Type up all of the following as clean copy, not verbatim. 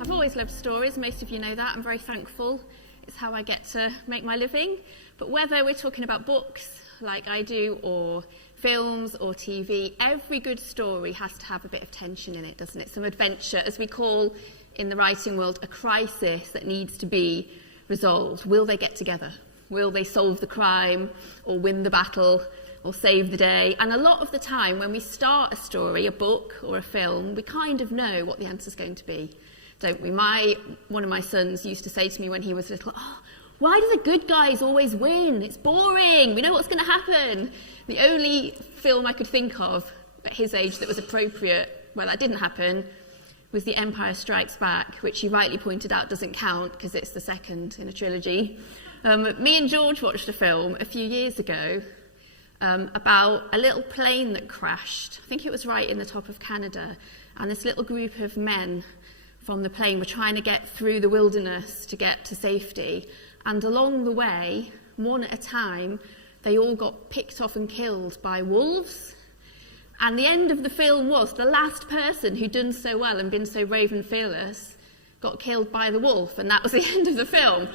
I've always loved stories. Most of you know that. I'm very thankful. It's how I get to make my living. But whether we're talking about books, like I do, or films or TV, every good story has to have a bit of tension in it, doesn't it? Some adventure, as we call in the writing world, a crisis that needs to be resolved. Will they get together? Will they solve the crime or win the battle or save the day? And a lot of the time when we start a story, a book or a film, we kind of know what the answer's going to be, don't we? One of my sons used to say to me when he was little, "Oh, why do the good guys always win? It's boring. We know what's going to happen." The only film I could think of at his age that was appropriate where that didn't happen was The Empire Strikes Back, which he rightly pointed out doesn't count because it's the second in a trilogy. Me and George watched a film a few years ago about a little plane that crashed. I think it was right in the top of Canada. And this little group of men from the plane were trying to get through the wilderness to get to safety. And along the way, one at a time, they all got picked off and killed by wolves. And the end of the film was the last person who'd done so well and been so brave and fearless got killed by the wolf, and that was the end of the film.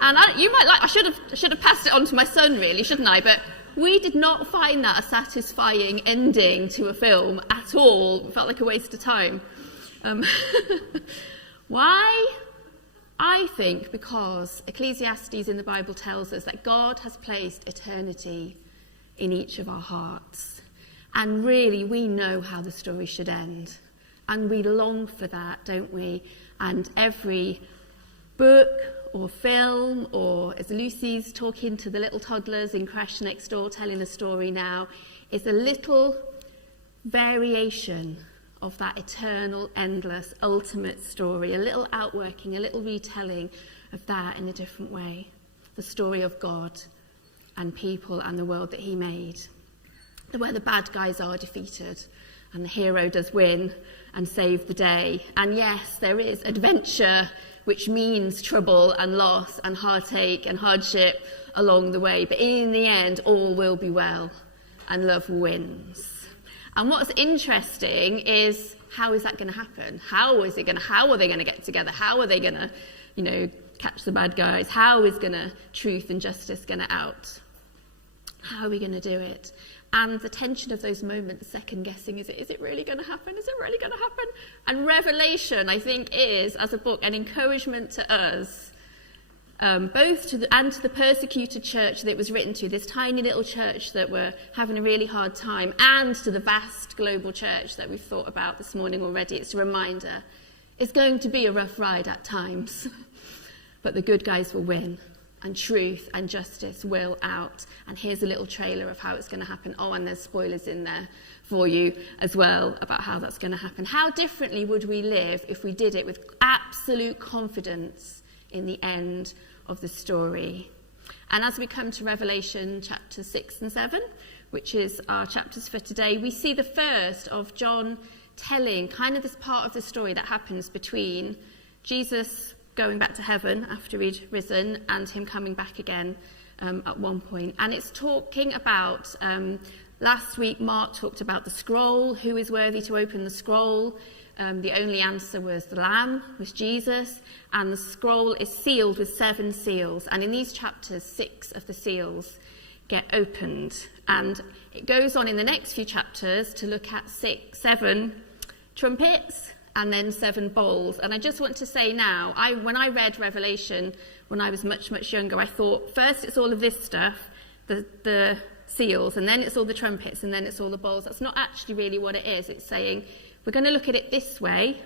And I should have passed it on to my son, really, shouldn't I? But we did not find that a satisfying ending to a film at all. It felt like a waste of time. Why? I think because Ecclesiastes in the Bible tells us that God has placed eternity in each of our hearts. And really, we know how the story should end. And we long for that, don't we? And every book or film, or as Lucy's talking to the little toddlers in Crash Next Door, telling the story now, is a little variation of that eternal, endless, ultimate story, a little outworking, a little retelling of that in a different way. The story of God and people and the world that he made, where the bad guys are defeated and the hero does win and save the day. And yes, there is adventure, which means trouble and loss and heartache and hardship along the way. But in the end, all will be well and love wins. And what's interesting is, how is that going to happen? How are they going to get together? How are they going to, catch the bad guys? How is truth and justice going to out? How are we going to do it? And the tension of those moments, second guessing, is it really going to happen? Is it really going to happen? And Revelation, I think, is, as a book, an encouragement to us, both to the persecuted church that it was written to, this tiny little church that were having a really hard time, and to the vast global church that we've thought about this morning already. It's a reminder. It's going to be a rough ride at times, but the good guys will win. And truth and justice will out. And here's a little trailer of how it's going to happen. Oh, and there's spoilers in there for you as well about how that's going to happen. How differently would we live if we did it with absolute confidence in the end of the story? And as we come to Revelation chapters 6 and 7, which is our chapters for today, we see the first of John telling kind of this part of the story that happens between Jesus going back to heaven after he'd risen and him coming back again at one point. And it's talking about, last week Mark talked about the scroll, who is worthy to open the scroll. The only answer was the Lamb, was Jesus, and the scroll is sealed with 7 seals. And in these chapters, 6 of the seals get opened. And it goes on in the next few chapters to look at 7 trumpets, and then 7 bowls. And I just want to say now, when I read Revelation when I was much, much younger, I thought, first it's all of this stuff, the seals, and then it's all the trumpets, and then it's all the bowls. That's not actually really what it is. It's saying, we're going to look at it this way,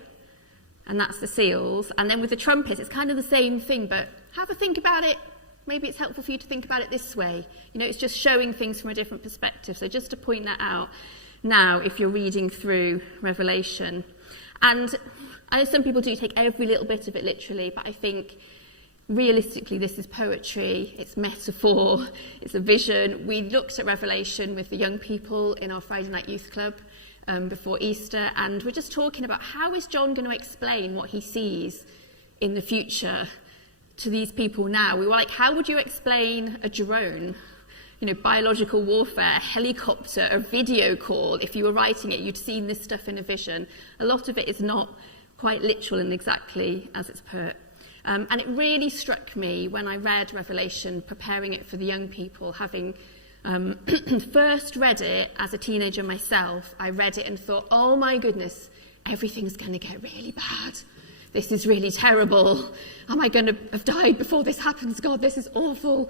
and that's the seals. And then with the trumpets, it's kind of the same thing, but have a think about it. Maybe it's helpful for you to think about it this way. It's just showing things from a different perspective. So just to point that out now, if you're reading through Revelation. And I know some people do take every little bit of it literally, but I think realistically this is poetry, it's metaphor, it's a vision. We looked at Revelation with the young people in our Friday night youth club before Easter, and we're just talking about how is John going to explain what he sees in the future to these people now. We were like, how would you explain a drone? Biological warfare, a helicopter, a video call. If you were writing it, you'd seen this stuff in a vision. A lot of it is not quite literal and exactly as it's put. And it really struck me when I read Revelation, preparing it for the young people, having first read it as a teenager myself. I read it and thought, oh my goodness, everything's going to get really bad. This is really terrible. Am I going to have died before this happens? God, this is awful.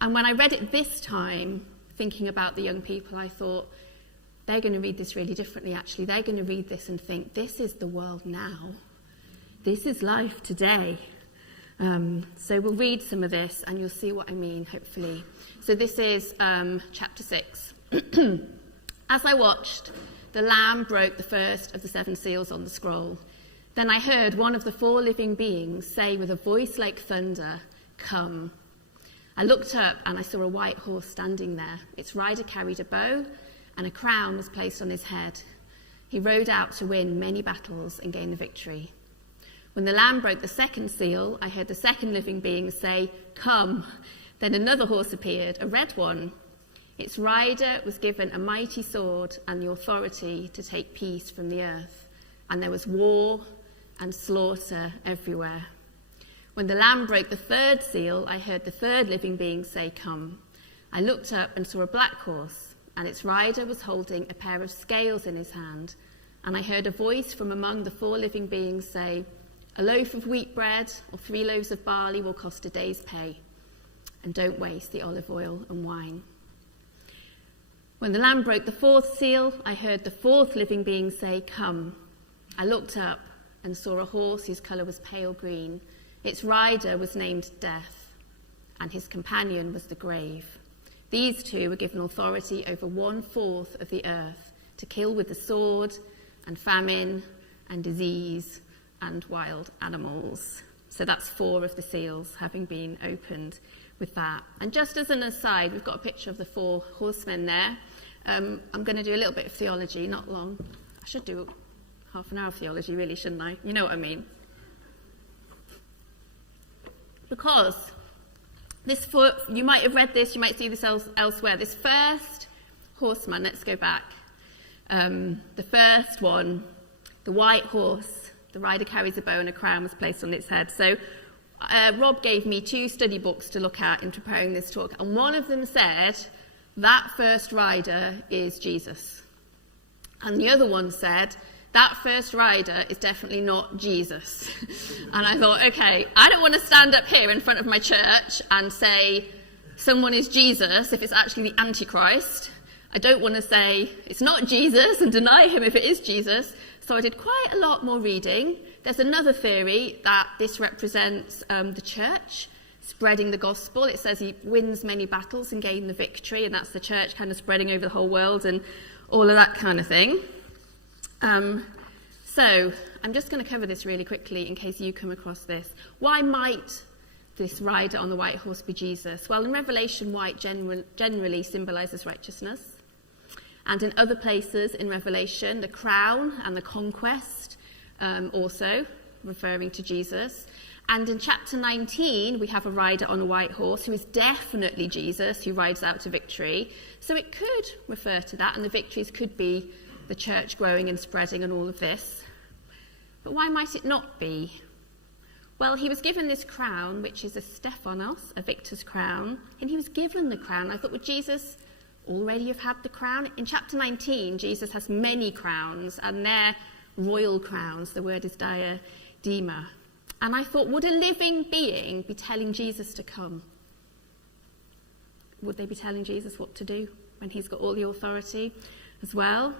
And when I read it this time, thinking about the young people, I thought, they're going to read this really differently, actually. They're going to read this and think, this is the world now. This is life today. So we'll read some of this and you'll see what I mean, hopefully. So this is chapter 6. As I watched, the Lamb broke the first of the 7 seals on the scroll. Then I heard one of the 4 living beings say with a voice like thunder, "Come." I looked up and I saw a white horse standing there. Its rider carried a bow and a crown was placed on his head. He rode out to win many battles and gain the victory. When the Lamb broke the 2nd seal, I heard the 2nd living being say, "Come." Then another horse appeared, a red one. Its rider was given a mighty sword and the authority to take peace from the earth. And there was war and slaughter everywhere. When the Lamb broke the 3rd seal, I heard the 3rd living being say, "Come." I looked up and saw a black horse, and its rider was holding a pair of scales in his hand. And I heard a voice from among the 4 living beings say, "A loaf of wheat bread or 3 loaves of barley will cost a day's pay. And don't waste the olive oil and wine." When the Lamb broke the 4th seal, I heard the 4th living being say, "Come." I looked up and saw a horse whose colour was pale green. Its rider was named Death, and his companion was the grave. These 2 were given authority over 1/4 of the earth to kill with the sword and famine and disease and wild animals. So that's 4 of the seals having been opened with that. And just as an aside, we've got a picture of the 4 horsemen there. I'm going to do a little bit of theology, not long. I should do half an hour of theology, really, shouldn't I? You know what I mean. Because you might have read this, you might see this elsewhere. This first horseman, let's go back. The first one, the white horse, the rider carries a bow and a crown was placed on its head. So Rob gave me 2 study books to look at in preparing this talk, and one of them said that first rider is Jesus. And the other one said that first rider is definitely not Jesus. And I thought, okay, I don't want to stand up here in front of my church and say someone is Jesus if it's actually the Antichrist. I don't want to say it's not Jesus and deny him if it is Jesus. So I did quite a lot more reading. There's another theory that this represents the church spreading the gospel. It says he wins many battles and gains the victory, and that's the church kind of spreading over the whole world and all of that kind of thing. So I'm just going to cover this really quickly in case you come across this. Why might this rider on the white horse be Jesus? Well, in Revelation, white generally symbolises righteousness. And in other places in Revelation, the crown and the conquest also referring to Jesus. And in chapter 19, we have a rider on a white horse who is definitely Jesus, who rides out to victory. So it could refer to that, and the victories could be the church growing and spreading and all of this. But why might it not be? Well, he was given this crown, which is a Stephanos, a victor's crown, and he was given the crown. I thought, would Jesus already have had the crown? In chapter 19, Jesus has many crowns, and they're royal crowns. The word is diadema. And I thought, would a living being be telling Jesus to come? Would they be telling Jesus what to do when he's got all the authority as well?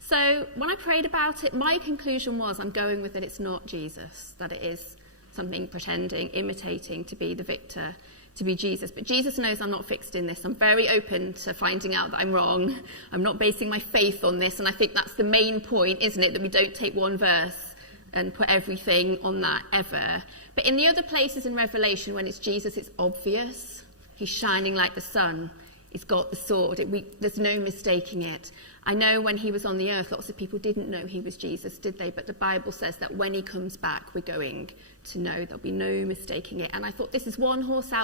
So when I prayed about it, my conclusion was I'm going with that it's not Jesus, that it is something pretending, imitating to be the victor, to be Jesus. But Jesus knows I'm not fixed in this. I'm very open to finding out that I'm wrong. I'm not basing my faith on this. And I think that's the main point, isn't it? That we don't take one verse and put everything on that ever. But in the other places in Revelation, when it's Jesus, it's obvious. He's shining like the sun. He's got the sword. There's no mistaking it. I know when he was on the earth, lots of people didn't know he was Jesus, did they? But the Bible says that when he comes back, we're going to know. There'll be no mistaking it. And I thought this is one horseman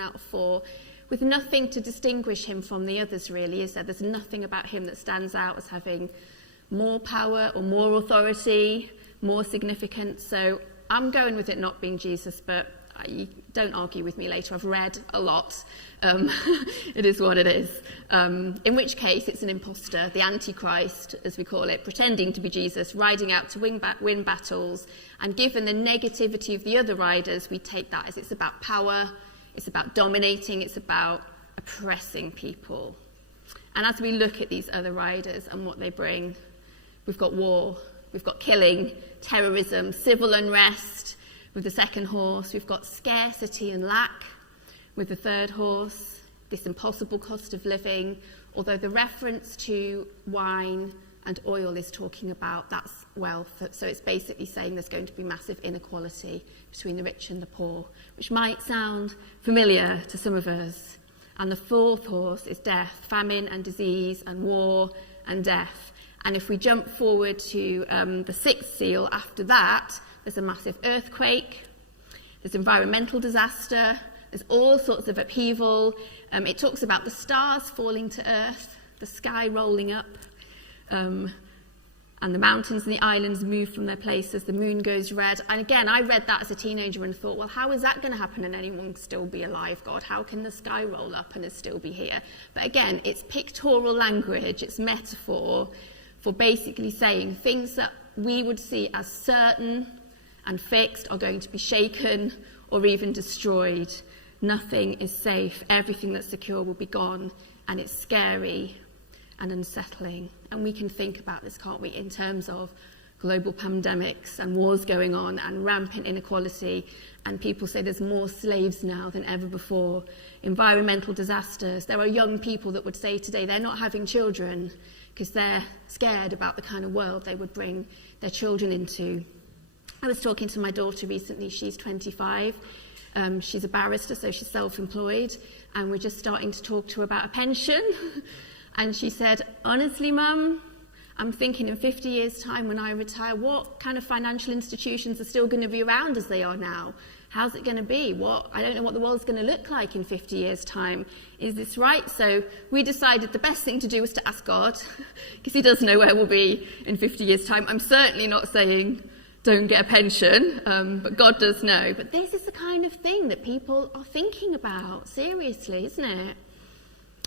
out of 4, with nothing to distinguish him from the others, really, is there? There's nothing about him that stands out as having more power or more authority, more significance. So I'm going with it not being Jesus, but don't argue with me later. I've read a lot. It is what it is. In which case, it's an imposter, the Antichrist, as we call it, pretending to be Jesus, riding out to win battles. And given the negativity of the other riders, we take that as it's about power, it's about dominating, it's about oppressing people. And as we look at these other riders and what they bring, we've got war, we've got killing, terrorism, civil unrest with the second horse, we've got scarcity and lack with the third horse, this impossible cost of living, although the reference to wine and oil is talking about that's wealth. So it's basically saying there's going to be massive inequality between the rich and the poor, which might sound familiar to some of us. And the fourth horse is death, famine and disease and war and death. And if we jump forward to the sixth seal, after that, there's a massive earthquake, there's environmental disaster, there's all sorts of upheaval. It talks about the stars falling to earth, the sky rolling up, and the mountains and the islands move from their places, the moon goes red. And again, I read that as a teenager and thought, well, how is that going to happen and anyone still be alive, God? How can the sky roll up and it still be here? But again, it's pictorial language, it's metaphor for basically saying things that we would see as certain and fixed are going to be shaken or even destroyed. Nothing is safe. Everything that's secure will be gone, and it's scary and unsettling. And we can think about this, can't we, in terms of global pandemics and wars going on and rampant inequality, and people say there's more slaves now than ever before. Environmental disasters. There are young people that would say today they're not having children because they're scared about the kind of world they would bring their children into. I was talking to my daughter recently. She's 25. She's a barrister, so she's self-employed, and we're just starting to talk to her about a pension. And she said, honestly, Mum, I'm thinking in 50 years' time when I retire, what kind of financial institutions are still going to be around as they are now? How's it going to be? I don't know what the world's going to look like in 50 years' time. Is this right? So we decided the best thing to do was to ask God, because he does know where we'll be in 50 years' time. I'm certainly not saying don't get a pension, but God does know. But this is the kind of thing that people are thinking about, seriously, isn't it?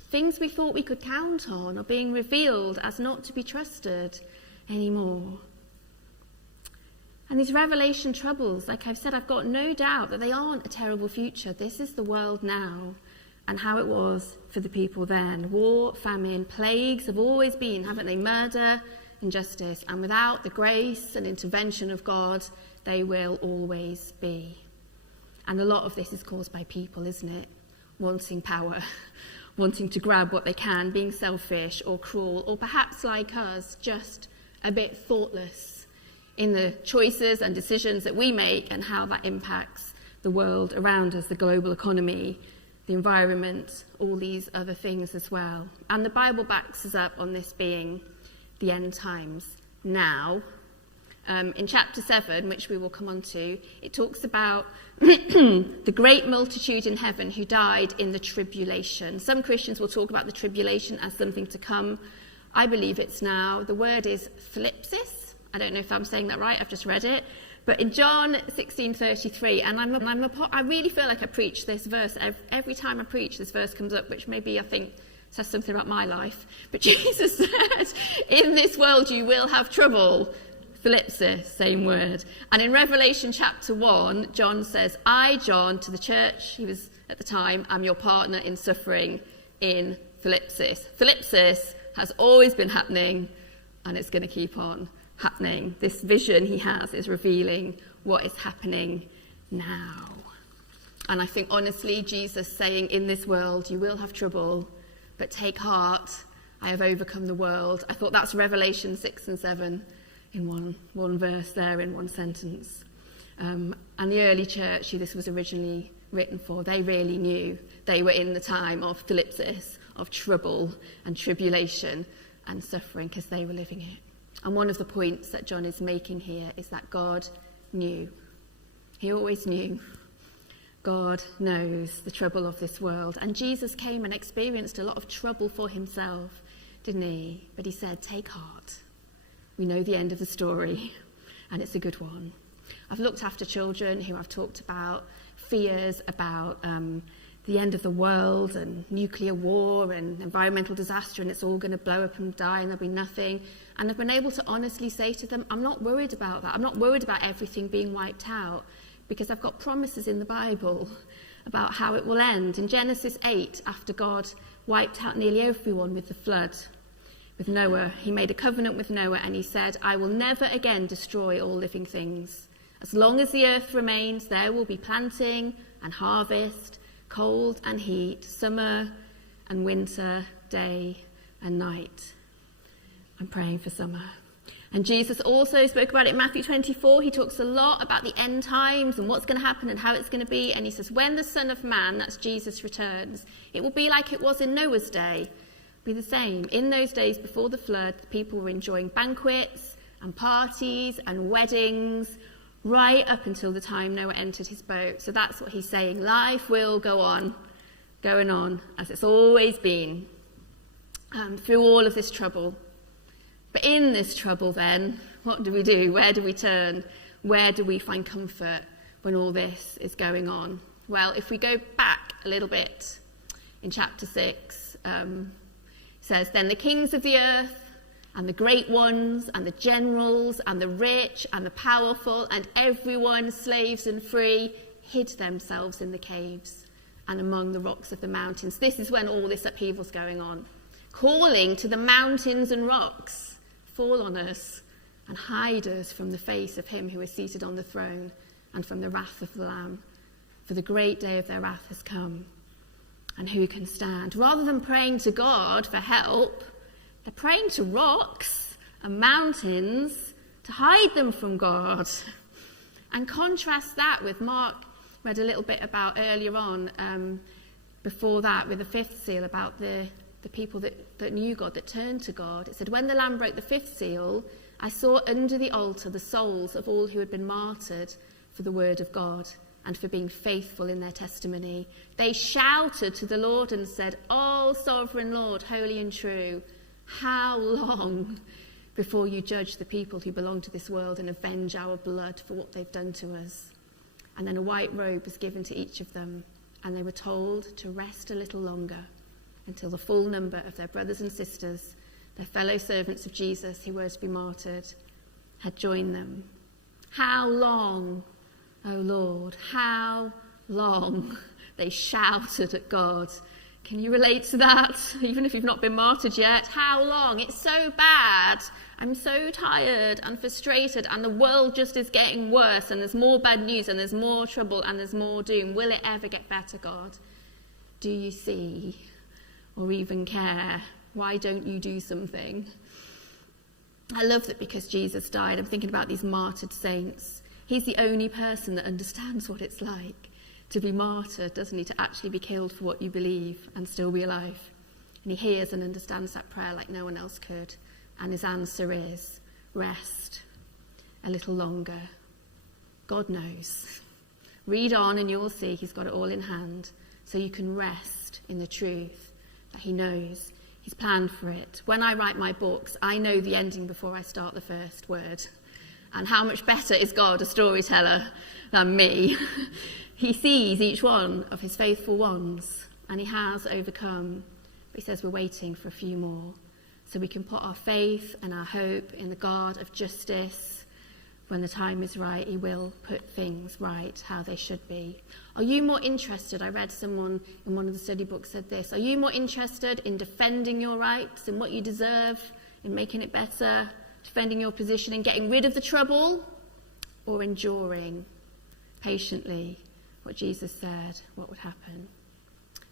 Things we thought we could count on are being revealed as not to be trusted anymore. And these revelation troubles, like I've said, I've got no doubt that they aren't a terrible future. This is the world now and how it was for the people then. War, famine, plagues have always been, haven't they? Murder, injustice, and without the grace and intervention of God, they will always be. And a lot of this is caused by people, isn't it? Wanting power, wanting to grab what they can, being selfish or cruel, or perhaps like us, just a bit thoughtless in the choices and decisions that we make and how that impacts the world around us, the global economy, the environment, all these other things as well. And the Bible backs us up on this being the end times now. In chapter 7, which we will come on to, it talks about the great multitude in heaven who died in the tribulation. Some Christians will talk about the tribulation as something to come. I believe it's now. The word is thlipsis. I don't know if I'm saying that right. I've just read it. But in John 16:33, and I really feel like I preach this verse. Every time I preach, this verse comes up, which maybe I think says something about my life. But Jesus said, in this world you will have trouble. Thlipsis, same word. And in Revelation chapter 1, John says, I, John, to the church, he was at the time, am your partner in suffering in thlipsis. Thlipsis has always been happening, and it's going to keep on happening. This vision he has is revealing what is happening now. And I think, honestly, Jesus saying, in this world you will have trouble, but take heart, I have overcome the world. I thought that's Revelation 6 and 7 in one verse there, in one sentence. And the early church, who this was originally written for, they really knew they were in the time of thlipsis, of trouble and tribulation and suffering, because they were living it. And one of the points that John is making here is that God knew. He always knew. God knows the trouble of this world. And Jesus came and experienced a lot of trouble for himself, didn't he? But he said, take heart. We know the end of the story, and it's a good one. I've looked after children who I've talked about fears about the end of the world and nuclear war and environmental disaster, and it's all going to blow up and die and there'll be nothing. And I've been able to honestly say to them, I'm not worried about that. I'm not worried about everything being wiped out, because I've got promises in the Bible about how it will end. In Genesis 8, after God wiped out nearly everyone with the flood, with Noah, he made a covenant with Noah, and he said, I will never again destroy all living things. As long as the earth remains, there will be planting and harvest, cold and heat, summer and winter, day and night. I'm praying for summer. And Jesus also spoke about it in Matthew 24. He talks a lot about the end times and what's going to happen and how it's going to be. And he says, when the Son of Man, that's Jesus, returns, it will be like it was in Noah's day. It'll be the same. In those days before the flood, the people were enjoying banquets and parties and weddings right up until the time Noah entered his boat. So that's what he's saying. Life will go on, going on, as it's always been, through all of this trouble. But in this trouble then, what do we do? Where do we turn? Where do we find comfort when all this is going on? Well, if we go back a little bit in chapter 6, it says, then the kings of the earth and the great ones and the generals and the rich and the powerful and everyone, slaves and free, hid themselves in the caves and among the rocks of the mountains. This is when all this upheaval's going on. Calling to the mountains and rocks, fall on us and hide us from the face of him who is seated on the throne and from the wrath of the Lamb. For the great day of their wrath has come, and who can stand? Rather than praying to God for help, they're praying to rocks and mountains to hide them from God. And contrast that with Mark read a little bit about earlier on, before that, with the fifth seal, about the people that knew God, that turned to God. It said, when the Lamb broke the fifth seal, I saw under the altar the souls of all who had been martyred for the word of God and for being faithful in their testimony. They shouted to the Lord and said, "O sovereign Lord, holy and true, how long before you judge the people who belong to this world and avenge our blood for what they've done to us?" And then a white robe was given to each of them, and they were told to rest a little longer until the full number of their brothers and sisters, their fellow servants of Jesus who were to be martyred, had joined them. How long, O Lord, how long? They shouted at God. Can you relate to that? Even if you've not been martyred yet, how long? It's so bad. I'm so tired and frustrated, and the world just is getting worse, and there's more bad news, and there's more trouble, and there's more doom. Will it ever get better, God? Do you see or even care? Why don't you do something? I love that because Jesus died, I'm thinking about these martyred saints. He's the only person that understands what it's like to be martyred, doesn't he? To actually be killed for what you believe and still be alive. And he hears and understands that prayer like no one else could. And his answer is, rest a little longer. God knows. Read on and you'll see he's got it all in hand. So you can rest in the truth that he knows. He's planned for it. When I write my books, I know the ending before I start the first word. And how much better is God, a storyteller, than me? He sees each one of his faithful ones, and he has overcome. But he says we're waiting for a few more, so we can put our faith and our hope in the God of justice. When the time is right, he will put things right how they should be. Are you more interested? I read someone in one of the study books said this. Are you more interested in defending your rights, in what you deserve, in making it better, defending your position and getting rid of the trouble, or enduring patiently what Jesus said, what would happen?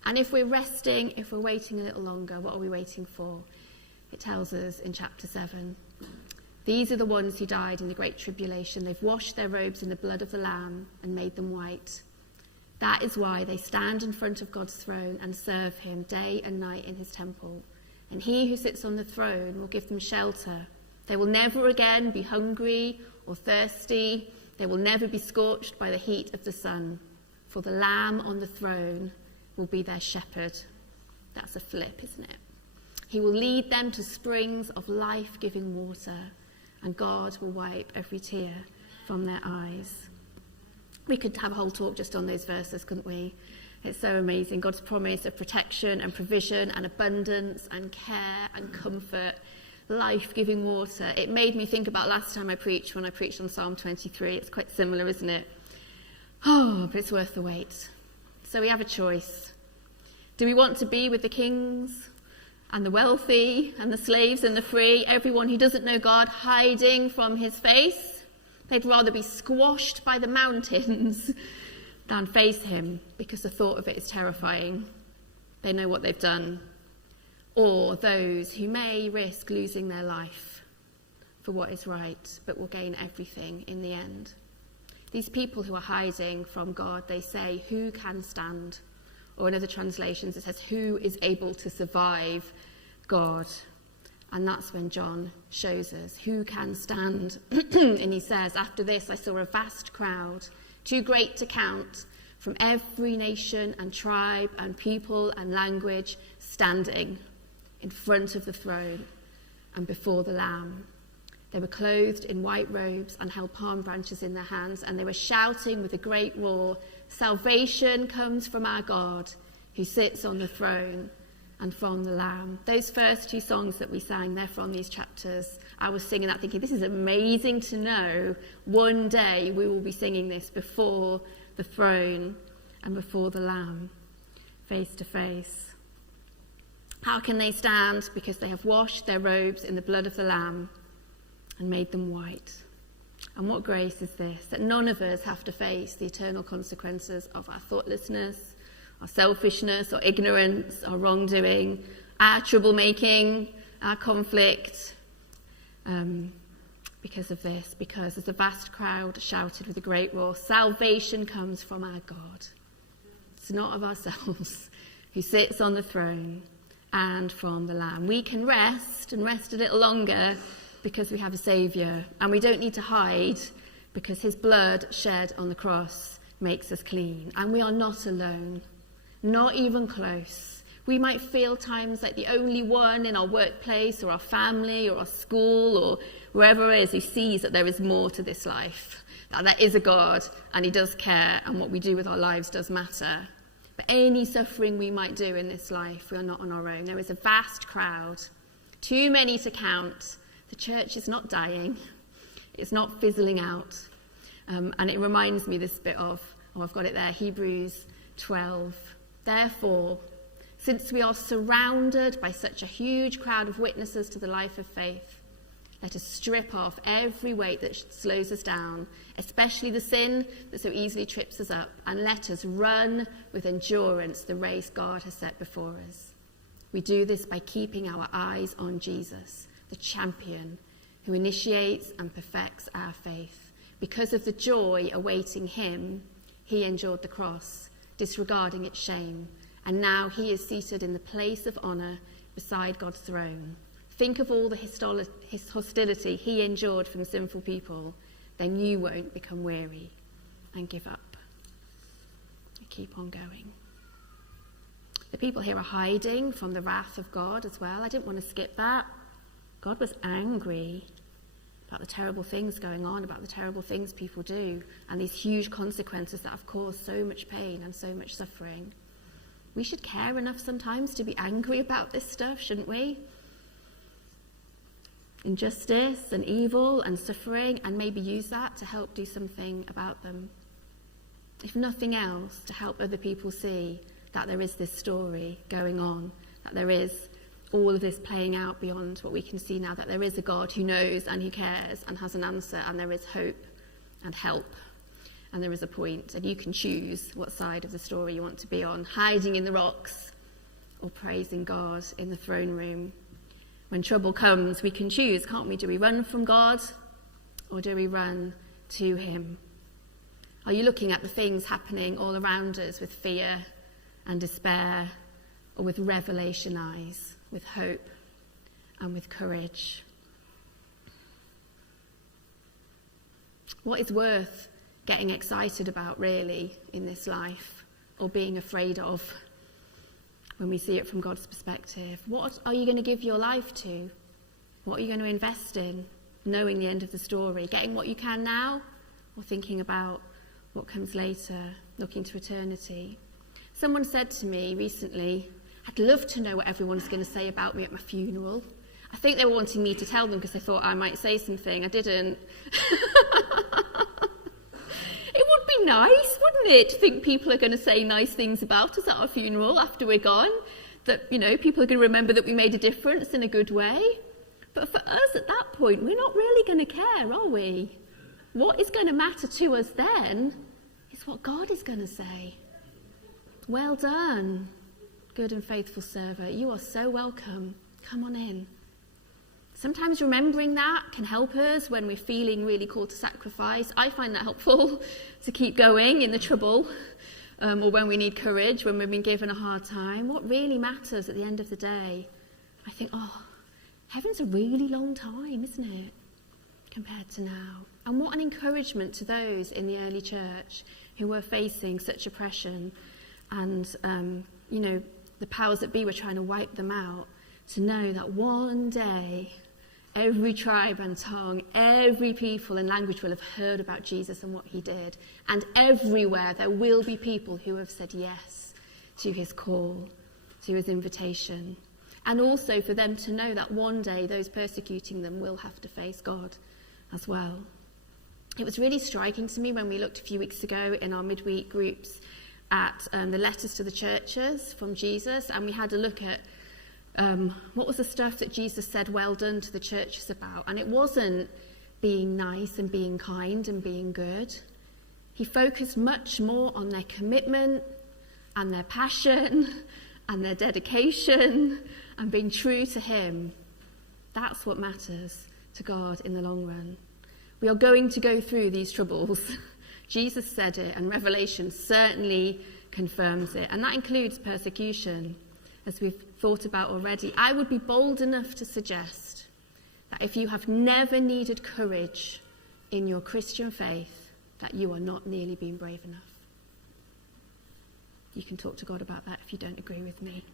And if we're resting, if we're waiting a little longer, what are we waiting for? It tells us in chapter 7. These are the ones who died in the great tribulation. They've washed their robes in the blood of the Lamb and made them white. That is why they stand in front of God's throne and serve him day and night in his temple. And he who sits on the throne will give them shelter. They will never again be hungry or thirsty. They will never be scorched by the heat of the sun. For the Lamb on the throne will be their shepherd. That's a flip, isn't it? He will lead them to springs of life-giving water, and God will wipe every tear from their eyes. We could have a whole talk just on those verses, couldn't we? It's so amazing. God's promise of protection and provision and abundance and care and comfort, life-giving water. It made me think about last time I preached, when I preached on Psalm 23. It's quite similar, isn't it? Oh, but it's worth the wait. So we have a choice. Do we want to be with the kings and the wealthy and the slaves and the free, everyone who doesn't know God hiding from his face? They'd rather be squashed by the mountains than face him, because the thought of it is terrifying. They know what they've done. Or those who may risk losing their life for what is right, but will gain everything in the end. These people who are hiding from God, they say, who can stand? Or in other translations it says, who is able to survive God? And that's when John shows us who can stand. And he says, after this I saw a vast crowd, too great to count, from every nation and tribe and people and language, standing in front of the throne and before the Lamb. They were clothed in white robes and held palm branches in their hands, and they were shouting with a great roar, salvation comes from our God, who sits on the throne, and from the Lamb. Those first two songs that we sang, they're from these chapters. I was singing that thinking, this is amazing to know. One day we will be singing this before the throne and before the Lamb, face to face. How can they stand? Because they have washed their robes in the blood of the Lamb and made them white. And what grace is this? That none of us have to face the eternal consequences of our thoughtlessness, our selfishness, our ignorance, our wrongdoing, our troublemaking, our conflict. Because of this, because as a vast crowd shouted with a great roar, salvation comes from our God. It's not of ourselves, who sits on the throne, and from the Lamb. We can rest and rest a little longer because we have a Saviour, and we don't need to hide because his blood shed on the cross makes us clean. And we are not alone, not even close. We might feel times like the only one in our workplace or our family or our school or wherever it is who sees that there is more to this life, that there is a God and he does care and what we do with our lives does matter. But any suffering we might do in this life, we are not on our own. There is a vast crowd, too many to count. The church is not dying. It's not fizzling out. And it reminds me this bit of, I've got it there, Hebrews 12. Therefore, since we are surrounded by such a huge crowd of witnesses to the life of faith, let us strip off every weight that slows us down, especially the sin that so easily trips us up, and let us run with endurance the race God has set before us. We do this by keeping our eyes on Jesus, the champion who initiates and perfects our faith. Because of the joy awaiting him, he endured the cross, disregarding its shame, and now he is seated in the place of honour beside God's throne. Think of all the hostility he endured from sinful people. Then you won't become weary and give up. Keep on going. The people here are hiding from the wrath of God as well. I didn't want to skip that. God was angry about the terrible things going on, about the terrible things people do, and these huge consequences that have caused so much pain and so much suffering. We should care enough sometimes to be angry about this stuff, shouldn't we? Injustice and evil and suffering, and maybe use that to help do something about them. If nothing else, to help other people see that there is this story going on, that there is all of this playing out beyond what we can see now, that there is a God who knows and who cares and has an answer, and there is hope and help, and there is a point, and you can choose what side of the story you want to be on, hiding in the rocks or praising God in the throne room. When trouble comes, we can choose, can't we? Do we run from God or do we run to him? Are you looking at the things happening all around us with fear and despair, or with revelation eyes, with hope and with courage? What is worth getting excited about really in this life, or being afraid of when we see it from God's perspective? What are you going to give your life to? What are you going to invest in? knowing the end of the story, getting what you can now, or thinking about what comes later, looking to eternity. Someone said to me recently, I'd love to know what everyone's going to say about me at my funeral. I think they were wanting me to tell them because they thought I might say something. I didn't. It would be nice, wouldn't it, to think people are going to say nice things about us at our funeral after we're gone, that, people are going to remember that we made a difference in a good way. But for us at that point, we're not really going to care, are we? What is going to matter to us then is what God is going to say. Well done, good and faithful servant. You are so welcome. Come on in. Sometimes remembering that can help us when we're feeling really called to sacrifice. I find that helpful to keep going in the trouble, or when we need courage, when we've been given a hard time. What really matters at the end of the day, I think, heaven's a really long time, isn't it, compared to now? And what an encouragement to those in the early church who were facing such oppression and, the powers that be were trying to wipe them out, to know that one day every tribe and tongue, every people and language will have heard about Jesus and what he did. And everywhere there will be people who have said yes to his call, to his invitation. And also for them to know that one day those persecuting them will have to face God as well. It was really striking to me when we looked a few weeks ago in our midweek groups at the letters to the churches from Jesus, and we had a look at what was the stuff that Jesus said well done to the churches about. And it wasn't being nice and being kind and being good. He focused much more on their commitment and their passion and their dedication and being true to him. That's what matters to God in the long run. We are going to go through these troubles. Jesus said it, and Revelation certainly confirms it. And that includes persecution, as we've thought about already. I would be bold enough to suggest that if you have never needed courage in your Christian faith, that you are not nearly being brave enough. You can talk to God about that if you don't agree with me.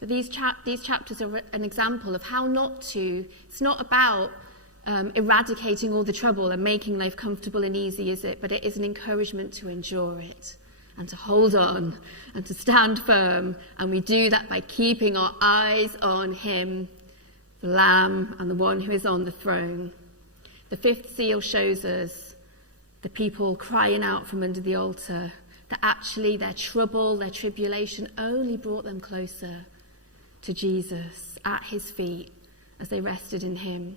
But these chapters are an example of how not to. It's not about eradicating all the trouble and making life comfortable and easy, is it? But it is an encouragement to endure it and to hold on and to stand firm. And we do that by keeping our eyes on him, the Lamb and the one who is on the throne. The fifth seal shows us the people crying out from under the altar, that actually their trouble, their tribulation only brought them closer to Jesus at his feet as they rested in him.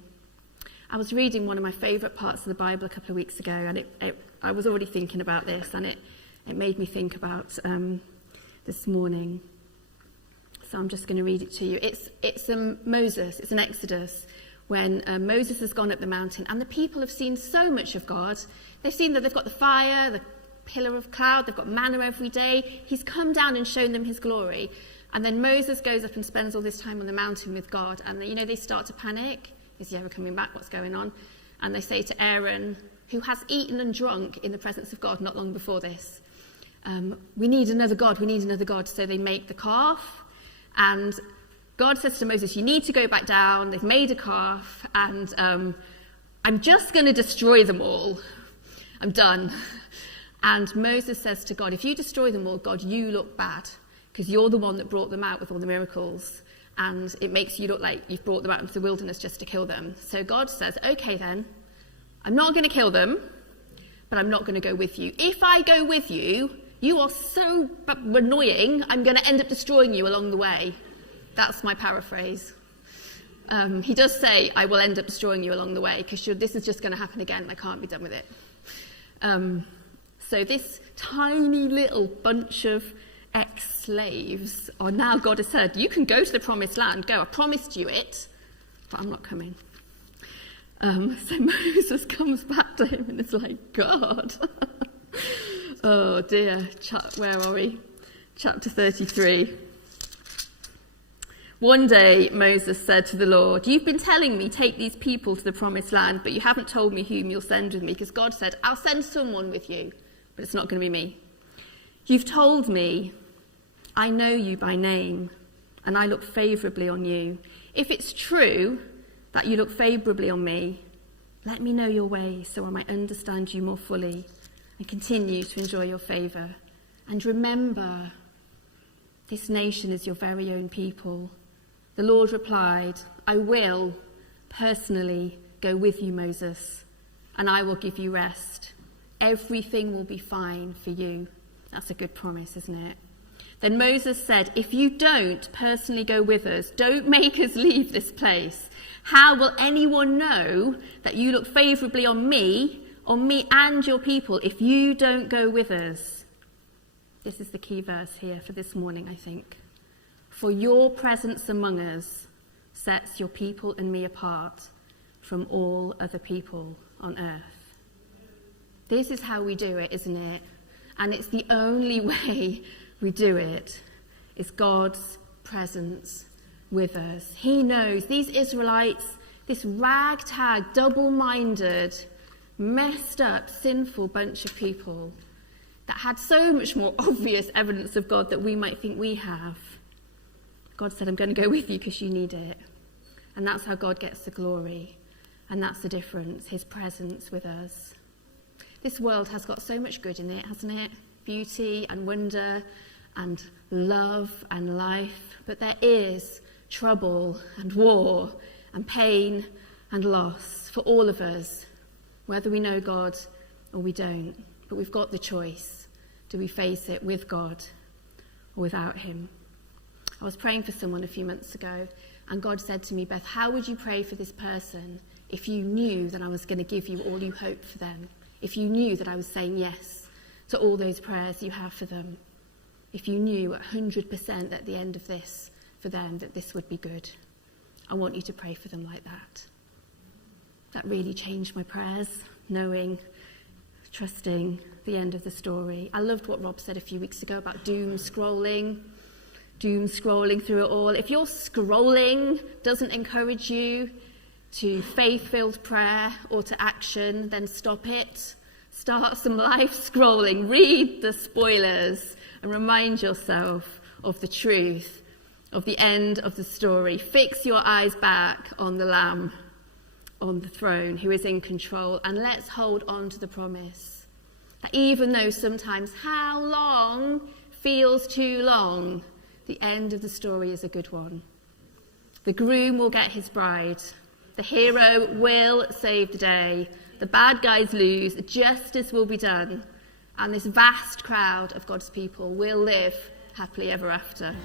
I was reading one of my favourite parts of the Bible a couple of weeks ago, and I was already thinking about this, and it made me think about this morning. So I'm just going to read it to you. It's Moses, it's an Exodus, when Moses has gone up the mountain, and the people have seen so much of God. They've seen that they've got the fire, the pillar of cloud, they've got manna every day. He's come down and shown them his glory. And then Moses goes up and spends all this time on the mountain with God, and they start to panic. Is he ever coming back? What's going on? And they say to Aaron, who has eaten and drunk in the presence of God not long before this, we need another God, we need another God. So they make the calf, and God says to Moses, you need to go back down. They've made a calf, and I'm just going to destroy them all. I'm done. And Moses says to God, if you destroy them all, God, you look bad, because you're the one that brought them out with all the miracles, and it makes you look like you've brought them out into the wilderness just to kill them. So God says, okay then, I'm not going to kill them, but I'm not going to go with you. If I go with you, you are so annoying, I'm going to end up destroying you along the way. That's my paraphrase. He does say, I will end up destroying you along the way, because this is just going to happen again, and I can't be done with it. So this tiny little bunch of ex-slaves are now, God has said, you can go to the promised land, go, I promised you it, but I'm not coming. So Moses comes back to him and is like, God. Oh dear, where are we? Chapter 33. One day Moses said to the Lord, you've been telling me take these people to the promised land, but you haven't told me whom you'll send with me, because God said, I'll send someone with you, but it's not going to be me. You've told me, I know you by name, and I look favourably on you. If it's true that you look favourably on me. Let me know your ways so I might understand you more fully and continue to enjoy your favour. And remember, this nation is your very own people." The Lord replied, "I will personally go with you, Moses, and I will give you rest. Everything will be fine for you." That's a good promise, isn't it? Then Moses said, "If you don't personally go with us, don't make us leave this place. How will anyone know that you look favourably on me and your people, if you don't go with us?" This is the key verse here for this morning, I think. "For your presence among us sets your people and me apart from all other people on earth." This is how we do it, isn't it? And it's the only way we do it, is God's presence with us. He knows these Israelites, this ragtag, double-minded, messed up, sinful bunch of people that had so much more obvious evidence of God that we might think we have. God said, "I'm going to go with you because you need it." And that's how God gets the glory. And that's the difference, his presence with us. This world has got so much good in it, hasn't it? Beauty and wonder and love and life. But there is trouble and war and pain and loss for all of us, whether we know God or we don't. But we've got the choice. Do we face it with God or without him? I was praying for someone a few months ago, and God said to me, "Beth, how would you pray for this person if you knew that I was going to give you all you hoped for them? If you knew that I was saying yes to all those prayers you have for them? If you knew 100% at the end of this for them that this would be good? I want you to pray for them like that." That really changed my prayers, knowing, trusting the end of the story. I loved what Rob said a few weeks ago about doom scrolling through it all. If your scrolling doesn't encourage you to faith-filled prayer or to action, then stop it. Start some life scrolling. Read the spoilers and remind yourself of the truth of the end of the story. Fix your eyes back on the Lamb on the throne who is in control, and let's hold on to the promise that even though sometimes how long feels too long, the end of the story is a good one. The groom will get his bride. The hero will save the day. The bad guys lose. Justice will be done. And this vast crowd of God's people will live happily ever after.